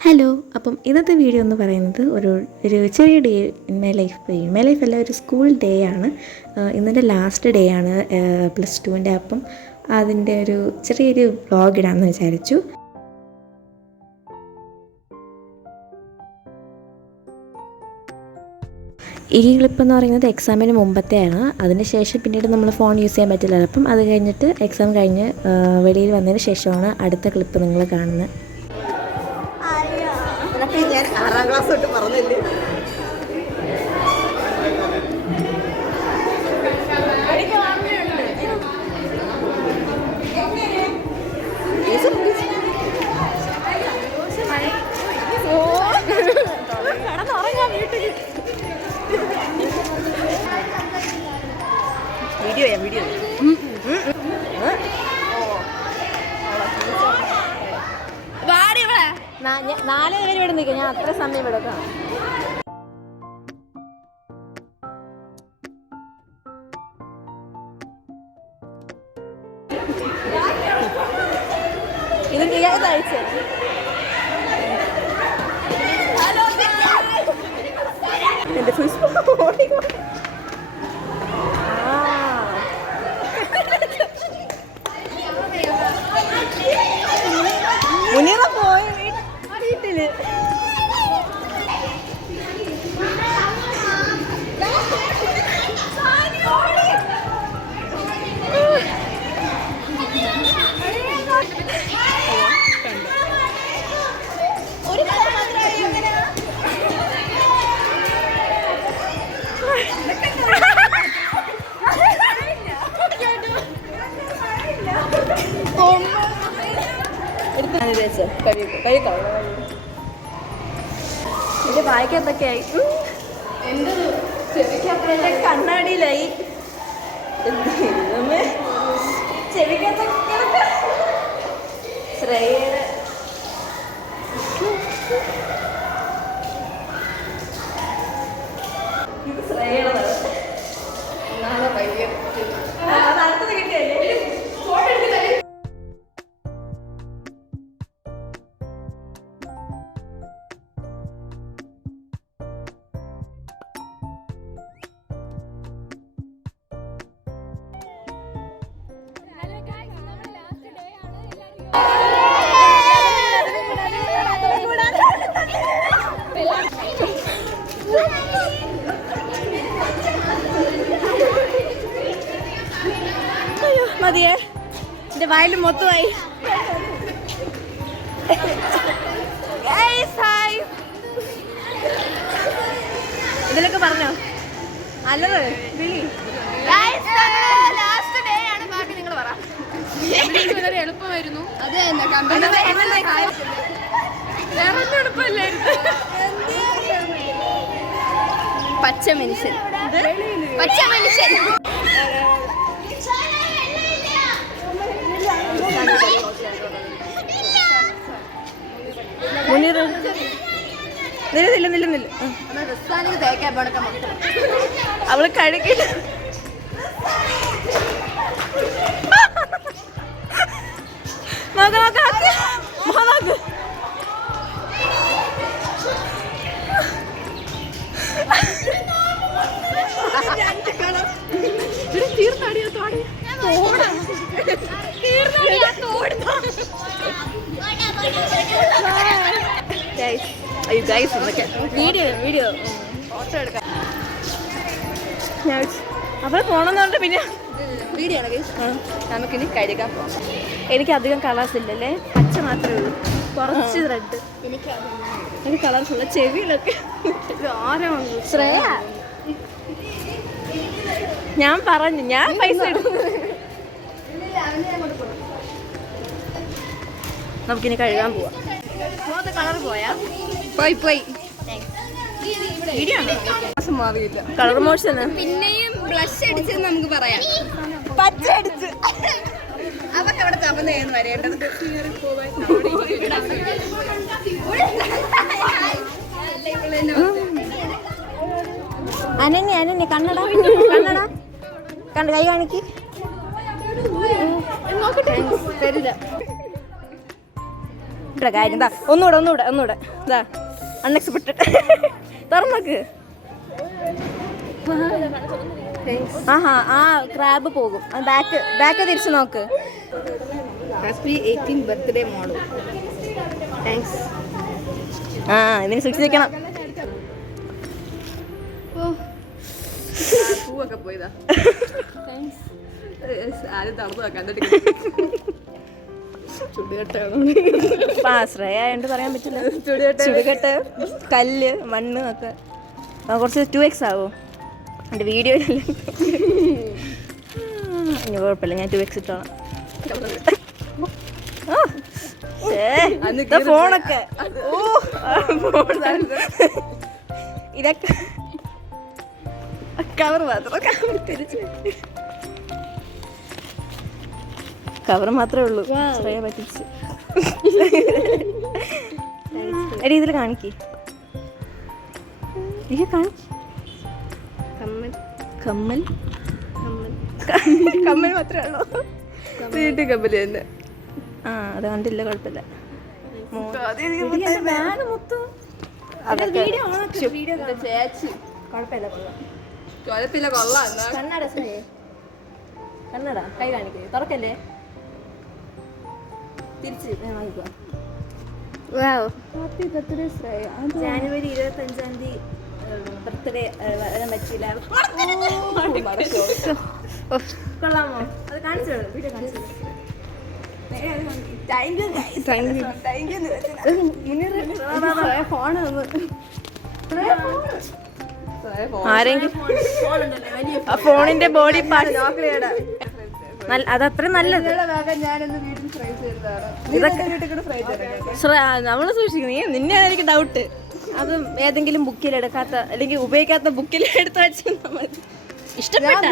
Hello. അപ്പം ഇന്നത്തെ video എന്ന് പറയുന്നത് ഒരു ചെറിയ ഡേ ഇൻ മൈ ലൈഫ് അല്ല, ഒരു സ്കൂൾ ഡേ ആണ്. ഇന്നത്തെ ലാസ്റ്റ് ഡേ ആണ് +2ൻ്റെ. അപ്പം അതിൻ്റെ ഒരു ചെറിയൊരു വ്ളോഗ് ഇടാമെന്ന് വിചാരിച്ചു. ഈ ക്ലിപ്പ് എന്ന് പറയുന്നത് എക്സാമിന് മുമ്പത്തെയാണ്. അതിന് ശേഷം പിന്നീട് നമ്മൾ ഫോൺ യൂസ് ചെയ്യാൻ പറ്റില്ല. അപ്പം അത് കഴിഞ്ഞിട്ട് എക്സാം കഴിഞ്ഞ് വെളിയിൽ വന്നതിന് ശേഷമാണ് അടുത്ത ക്ലിപ്പ് നിങ്ങൾ കാണുന്നത്. ഞാൻ 6ാം ക്ലാസ് തൊട്ട് പറഞ്ഞില്ലേ, വീഡിയോ 4 പേര് ഇവിടെ നിൽക്കും. ഞാൻ അത്ര സമയം എടുക്കാം. ഇത് കഴിച്ചേ എന്റെ മുനീറ പോയി വീട്ടില്. എന്റെ വായിക്കത്തൊക്കെയായി, എന്റെ കണ്ണാടിയിലായി, ചെവിക്കത്തൊക്കെ ശ്രേയയുടെ ശ്രേയയുടെ നാളെ പയ്യ അടുത്തത് കിട്ടിയല്ലേ. മതിയേ, എന്റെ വായിൽ മൊത്തമായി. ഇതിലൊക്കെ പറഞ്ഞോ അല്ലത് ലാസ്റ്റ് ഡേ ആണ്. ബാക്കി നിങ്ങൾ പറ. വളരെ എളുപ്പമായിരുന്നു. അത് എളുപ്പമല്ലായിരുന്നു. പച്ച മനുഷ്യൻ മുനീർ നില്ല അവള് കഴിക്കില്ല. വീഡിയോ ഫോട്ടോ എടുക്കാം. അവള് പോണെന്ന് പറഞ്ഞിട്ട് പിന്നെ വീഡിയോ ആണ്. നമുക്കിനി കഴുകാൻ പോകാം. എനിക്ക് അധികം കളേഴ്സ് ഇല്ലല്ലേ, പച്ച മാത്രമേ ഉള്ളൂ, കുറച്ച് റെഡ്. എനിക്ക് കളർഫുള്ള ചെവിയിലൊക്കെ. ശ്രേയ, ഞാൻ പറഞ്ഞു ഞാൻ പൈസ എടുക്കും. നമുക്കിനി കഴുകാൻ പോവാം. കളർ പോയാ പോയി മാറിയില്ല. കളർ മോശം. പിന്നെയും ബ്ലഷ് അടിച്ചെന്ന് നമുക്ക് പറയാം. പച്ച അടിച്ച് അതൊക്കെ അവിടെ തപ്പുന്ന വരേണ്ടത്. അനന്യ കണ്ണട കണ്ട കൈ കാണിക്ക്. തരില്ല. കാര്യം ഇതാ ഒന്നുകൂടെ ഇതാ അൺഎക്സ്പെക്റ്റഡ് തുറന്നോക്ക്. ആഹാ ആ ക്രാബ് പോകും. ബാക്ക് തിരിച്ചു നോക്ക്. Birthday model. താങ്ക്സ്. ആ ഇതിന് സൂക്ഷിച്ചിരിക്കണം. പൂവൊക്കെ പോയതാ. ആരും തളർന്നു വെക്കാൻ ശ്രേയായോണ്ട് പറയാൻ പറ്റില്ല. ചുടുകെട്ട് കല്ല് മണ്ണ് ഒക്കെ കുറച്ച് 2x ആവോ എൻ്റെ വീഡിയോയിലല്ലേ? ഇനി കുഴപ്പമില്ല, ഞാൻ 2x ഇട്ടോളാം. ഫോണൊക്കെ ഇതൊക്കെ കവർ മാത്രം കവർ മാത്രമേ ഉള്ളൂ. ശ്രേയ പറ്റിച്ച്. എടി ഇതിൽ കാണിക്ക്. കമ്മൽ മാത്രമേ ഉള്ളൂ. വീട്ടിൽ കമ്പനി തന്നെ. ആ അത് കണ്ടില്ല, കുഴപ്പമില്ല. ചേച്ചി കുഴപ്പമില്ല, കൊള്ളാം. കണ്ണട കൈ കാണിക്കേ, തുറക്കല്ലേ. തിരിച്ച് ജാനുവരി 25 ബർത്ത്ഡേ വരാൻ പറ്റില്ല. കൊള്ളാമോ? അത് കാണിച്ചോ, വീഡിയോ കാണിച്ചോ. ആരെങ്കിലും ആ ഫോണിന്റെ ബോഡി പാർട്ട് അതത്ര നല്ലത്. നമ്മള് സൂക്ഷിക്കുന്നു. നിന്നെയാണ് എനിക്ക് ഡൗട്ട്. അത് ഏതെങ്കിലും ബുക്കിലെടുക്കാത്ത അല്ലെങ്കിൽ ഉപയോഗിക്കാത്ത ബുക്കിൽ എടുത്ത് വെച്ചാൽ മതി. ഇഷ്ടപ്പെട്ട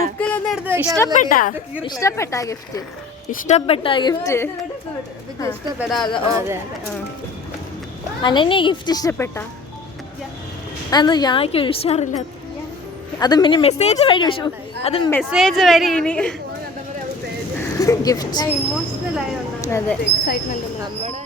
ഗിഫ്റ്റ് അനന്യ ഗിഫ്റ്റ് ഇഷ്ടപ്പെട്ട അത് ഞാക്ക് ഉഷാറില്ലാത്ത അത് പിന്നെ മെസ്സേജ് വഴി ഇനി ഗിഫ്റ്റ്. ഇമോഷണൽ ആയ അതെ. എക്സൈറ്റ്മെന്റ് നമ്മുടെ